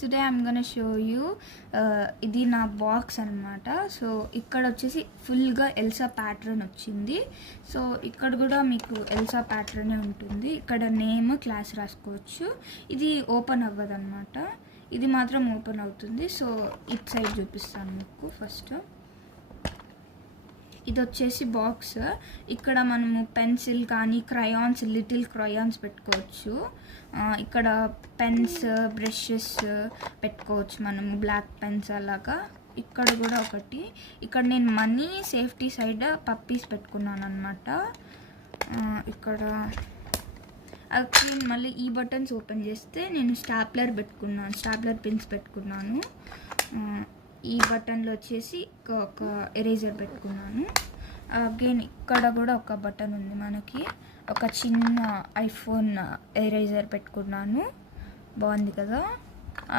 today I'm gonna show you ఇది నా box అన్నమాట. సో ఇక్కడ వచ్చేసి ఫుల్గా ఎల్సా ప్యాటర్న్ వచ్చింది. సో ఇక్కడ కూడా మీకు ఎల్సా ప్యాటర్నే ఉంటుంది. ఇక్కడ నేమ్ క్లాస్ రాసుకోవచ్చు. ఇది ఓపెన్ అవ్వదు అనమాట, ఇది మాత్రం ఓపెన్ అవుతుంది. సో ఇట్ సైడ్ చూపిస్తాను మీకు. ఫస్ట్ ఇది వచ్చేసి బాక్స్. ఇక్కడ మనము పెన్సిల్ కానీ క్రయాన్స్, లిటిల్ క్రయాన్స్ పెట్టుకోవచ్చు. ఇక్కడ పెన్స్, బ్రషెస్ పెట్టుకోవచ్చు మనము, బ్లాక్ పెన్స్ అలాగా. ఇక్కడ కూడా ఒకటి, ఇక్కడ నేను మనీ సేఫ్టీ సైడ్ పప్పీస్ పెట్టుకున్నాను అనమాట. ఇక్కడ అది మళ్ళీ ఈ బటన్స్ ఓపెన్ చేస్తే నేను స్టాప్లర్ పెట్టుకున్నాను, స్టాప్లర్ పిన్స్ పెట్టుకున్నాను. ఈ బటన్లో వచ్చేసి ఒక ఎరేజర్ పెట్టుకున్నాను. అగైన్ ఇక్కడ కూడా ఒక బటన్ ఉంది మనకి, ఒక చిన్న ఐఫోన్ ఎరేజర్ పెట్టుకున్నాను. బాగుంది కదా.